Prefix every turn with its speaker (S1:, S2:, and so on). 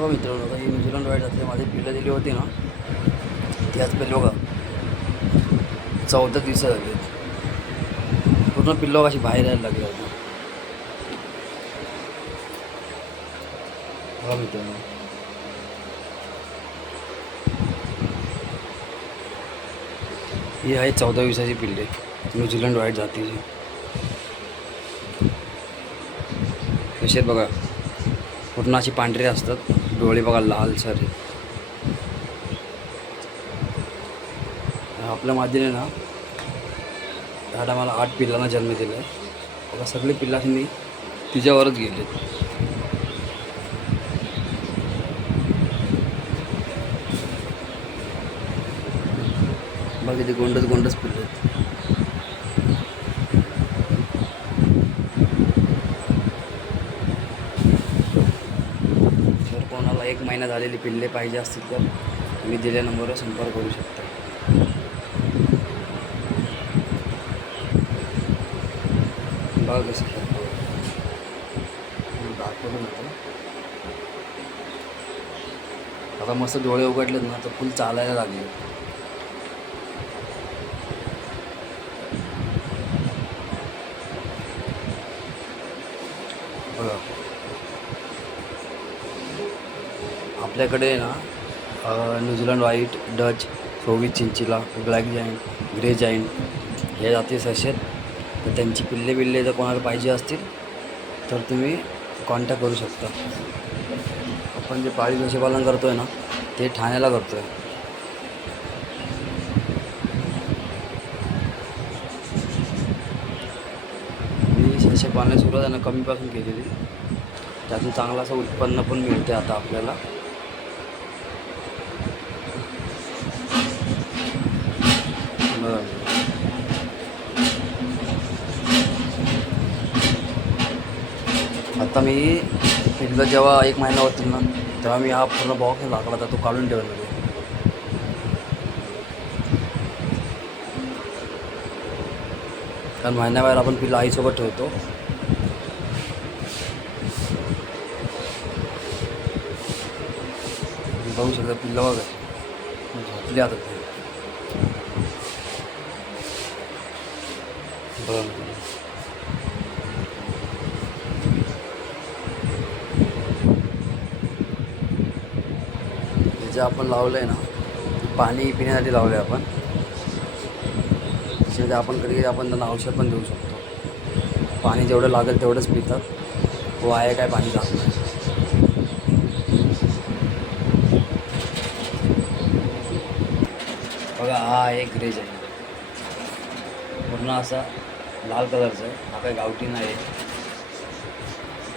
S1: बघा मित्रांनो आता ही न्यूझीलंड वाईट असते माझी पिल्लं दिली होती ना ती आज पिल्लो बघा. चौदा दिवस झाले. पूर्ण पिल्लो अशी बाहेर यायला लागली आता बघा मित्रांनो. ही आहे चौदा दिवसाची पिल्ले. न्यूझीलंड वाईट जातीची. कशी बघा? पूर्ण अशी पांढरी असतात. डोळे बघा लाल सर. आपल्या मादीने ना ह्या मला आठ पिल्लांना जन्म दिला आहे बघा सगळे पिल्लांनी तिच्यावरच गेले बघा ते गोंडच गोंडच पिल्ले कोणाला एक महिना झालेली पिल्ले पाहिजे असतील तर तुम्ही दिल्या नंबरवर संपर्क करू शकता. बघा कसं दाखवलं आता मस्त डोळे उघडलेत ना तर फुल चालायला लागले. बघा. आपल्याकडे ना New Zealand white Dutch सोवित chinchilla black giant grey giant हे जाती ससे तर त्यांची पिल्ले बिल्ले जर कोणाला पाहिजे असतील तर तुम्ही कॉन्टॅक्ट करू शकता. आपण जे पाळीव पशुपालन करतो आहे ना ते ठाण्याला करतो आहे मी ससे पाळणे सुरुवात आहे ना कमीपासून केलेली. त्यातून चांगलं असं उत्पन्न पण मिळते आता आपल्याला बरं. आता मी एकदा जेव्हा एक महिना होतील ना तेव्हा मी हा पूर्ण बॉक्स लागला तर तो काढून ठेवला मी कारण महिन्याबाहेर आपण पिल्ला आईसोबत ठेवतो. बघू शकता पिल्ला बघा. झोपली आता. ते बरं. जे आपण लावलं आहे ना पाणी पिण्यासाठी लावलं आहे आपण त्याच्यामध्ये आपण कधी कधी आपण त्यांना औषध पण देऊ शकतो. पाणी जेवढं लागेल तेवढंच पितात. वाया काय पाणी जात नाही. बघा हा आहे ग्रेज आहे. पूर्ण असा लाल कलरचा आहे. हा काही गावठी नाही आहे.